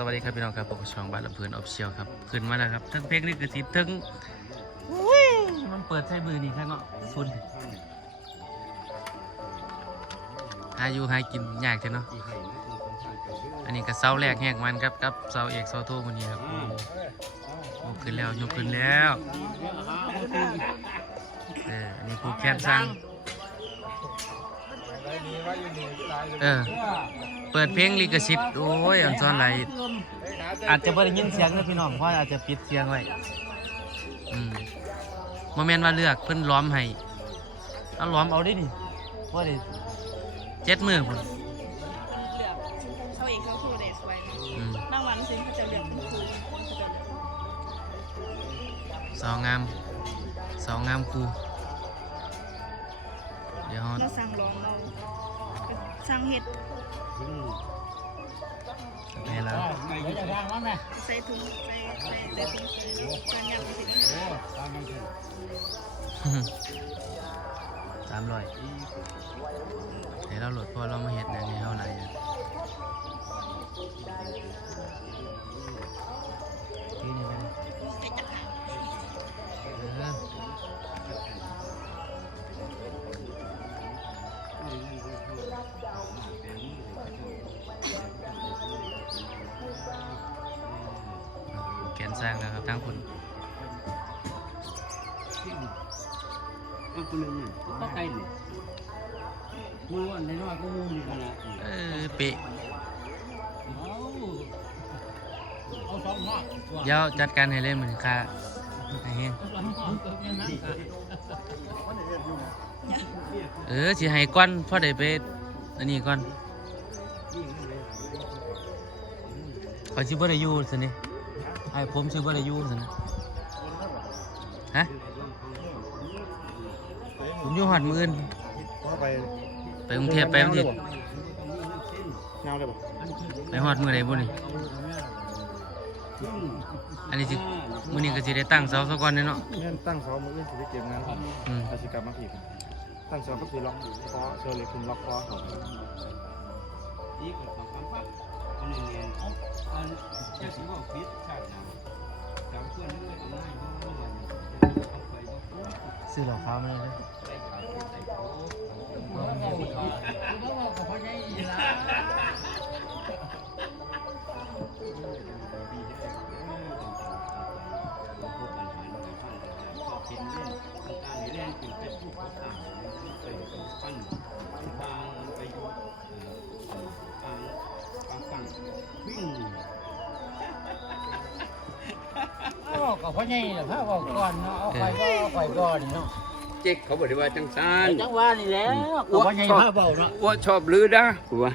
สวัสดีครับพี่น้องครับผมช่องบ้านลำเพลินออฟเชียลครับขึ้นมาแล้วครับทั้งเพลงนี่คือสิทั้งมันเปิดใช้มือนี่ครับเนาะสุดหาอยู่หากินยากใช่เนาะอันนี้ก็เสาแรกแหกมันครับกับเสาเอกเสาโทมันนี้ครับโอ้ขึ้นแล้วยกขึ้นแล้วเอออันนี้ครูแคนสร้าง เออ เปิดเพลงลิขสิทธิ์โอ้ยอันซ่อนไรอาจจะไม่ได้ยินเสียงนะพี่น้องเพราะอาจจะปิดเสียงไว้อืมโมเมนต์ว่าเลือกเพิ่นล้อมให้เอาล้อมเอาได้นี่ว่าได้เจ็ดมือพุ่นเลือกเขาเองเขาคือเด็กไว้อืมบางวันซึ่งเขาจะเลือกเป็นครูเขาจะเลือกสองงามสองงามครูเดี๋ยวเราสั่งร้องเราเป็น สั่งเห็ดให้แล้วใส่ถุงใส่ใส่ใส่ถุงใส่แล้วการยำไปถึงนั้นสามร้อยให้เราโหลดเพราะเรามาเห็ดนะนี่เท่าไหร่ สร้างแล้วครับทั้งคุณเอาคนหนึ่งก็ไกลนี่มูอันน้อยก็มูมีขนาดนี้เออเป๊ะเอาเอาสห้อเดี๋ยวจัดการให้เล่นเหมือนค่าไอ้เฮงสองห้องก็แค่นั้นเออสิให้ก้อนพอได้ไปอันนี้ก่อนขอชื่อบ่ได้อยู่สินี่ อ้ผมชื่อบ่ได้อยู่สินะฮะผมอยู่หอดมืออื่นไปไปกรุงเทพไปวันที่เงาเลยบ่ไปหอดมือใดบ่นี่อันนี้สิมื้อนี้ก็สิได้ตั้งเสาซะก่อนเด้เนาะเนี่ยตั้งเสามืออื่นสิไปเก็บงานครับอืมอาชีกรรมมาผิดตั้งเสาก็คือล็อกคอเชอร์เลยคุณล็อกคอเขานี่ก็สองคำปั๊บอันนี้เนี่ยเอาอันเจ้าสิว่าผิด ซื้อหน้าจำเพื่อนเลย เอาก็พ่อใหญ่ล่ะพาบอกก่อนเนาะเอาข่อยก็เอาข่อยก่อนเนาะเจ๊กเขาบอกว่าจังซานจังว่านี่แหล้วก็พ่อใหญ่พาเบาเนาะว่าชอบลือนะว่า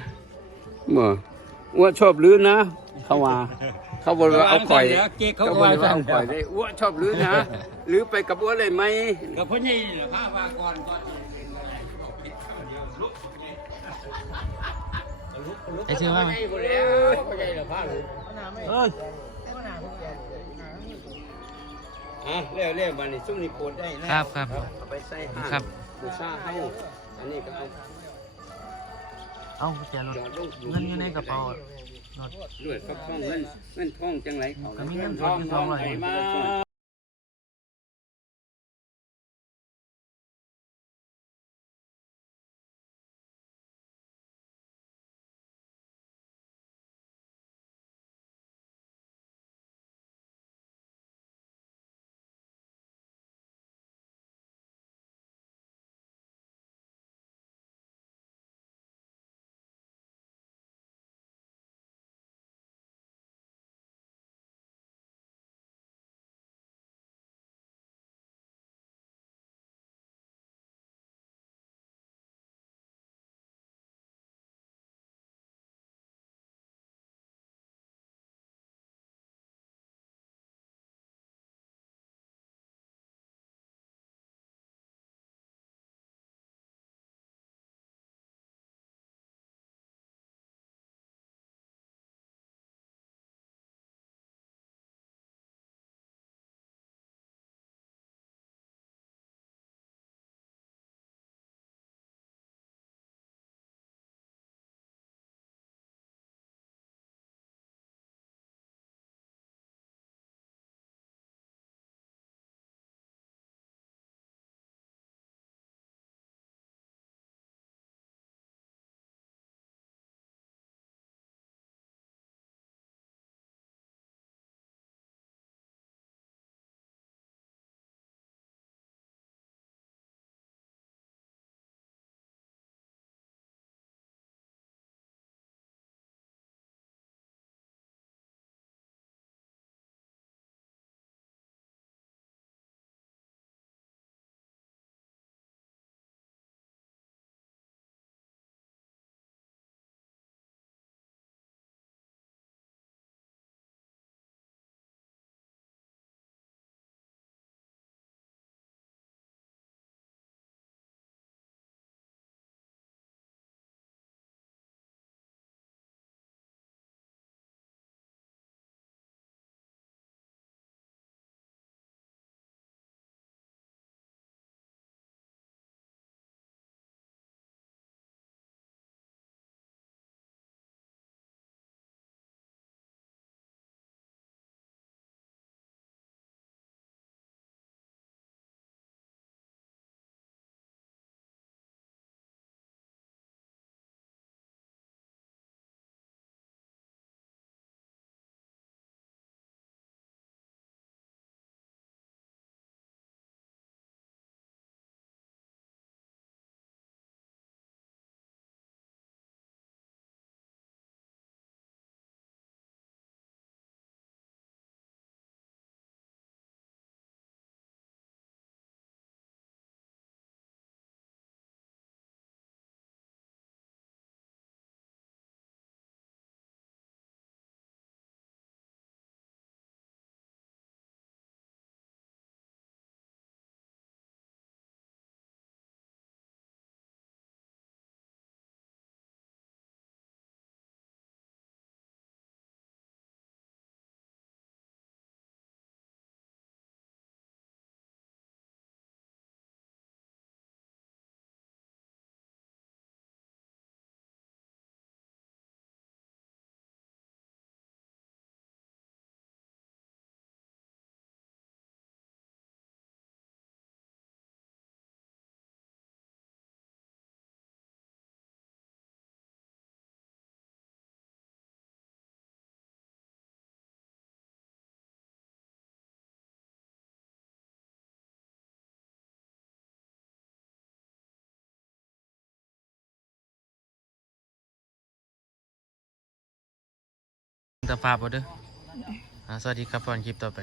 บ่ว่าชอบลือนะ เขาว่า เขาบอกว่าเอาข่อยเจ๊กเขาเขาก็บอกว่าว่าจังเอาข่อยได้อ้วชอบลือนะลือไปกับอ้วเลยไหมก็พ่อใหญ่ล่ะพาว่าก่อนก่อนไอ้ชื่อว่าไหมพ่อใหญ่พ่อใหญ่ล่ะพาลูกเอ้ย อะเร็วเร็วมานี่ซุ่มนี่โคตรได้นะครับครับเอาไปใส่ห้างครับ บูชาให้อันนี้ก็เอาเอากุญแจรถจอดลงเงินอยู่ในกระเป๋าอะรถรวยกับทองเงินเงินทองจังไรเขาก็มีเงินสทดองอยู่ทสอองงร้อยไหลมา ตาภาพเอาเด้ออ่าสวัสดีครับพอนคลิปต่อไป